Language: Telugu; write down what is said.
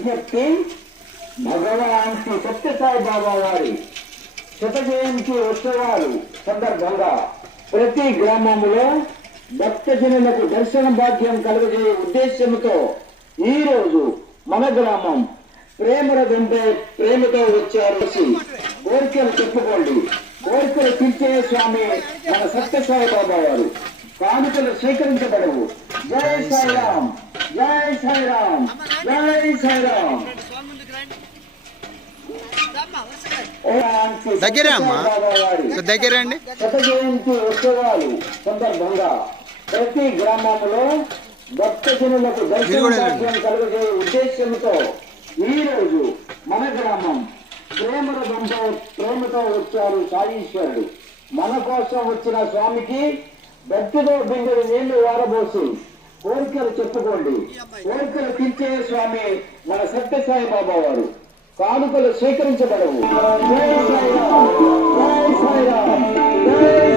విజ్ఞప్తి, భగవాన్ శ్రీ సత్యసాయి బాబా వారి శత జయంతి ఉత్సవాలు సందర్భంగా ప్రతి గ్రామంలో భక్తజనులకు దర్శన భాగ్యం కలుగజేయ ఉద్దేశంతో ఈ రోజు మన గ్రామం ప్రేమరథంపై ప్రేమతో వచ్చారు. కోరికలు చెప్పుకోండి, కోరికలు తీర్చే స్వామి మన సత్యసాయి బాబా వారు. కానుకలు స్వీకరించబడవు. జై సాయిరామ్, జై సాయిరామ్, జై సాయిరామ్. దగ్గరండి. శత జయంతి ఉత్సవాలు సందర్భంగా ప్రతి గ్రామంలో భక్తజనులకు దర్శన భాగ్యం కలుగజేయ ఉద్దేశంతో ఈ రోజు మన గ్రామం ప్రేమరథంతో ప్రేమతో వచ్చారు సాయీశ్వరుడు. మన కోసం వచ్చిన స్వామికి భక్తితో బిందెడు నీళ్లు వారబోసి కోరికలు చెప్పుకోండి, కోరికలు తీర్చే స్వామి మన సత్యసాయి బాబా వారు. కానుకలు స్వీకరించబడవు. జై సాయిరామ్, జై సాయిరామ్, జై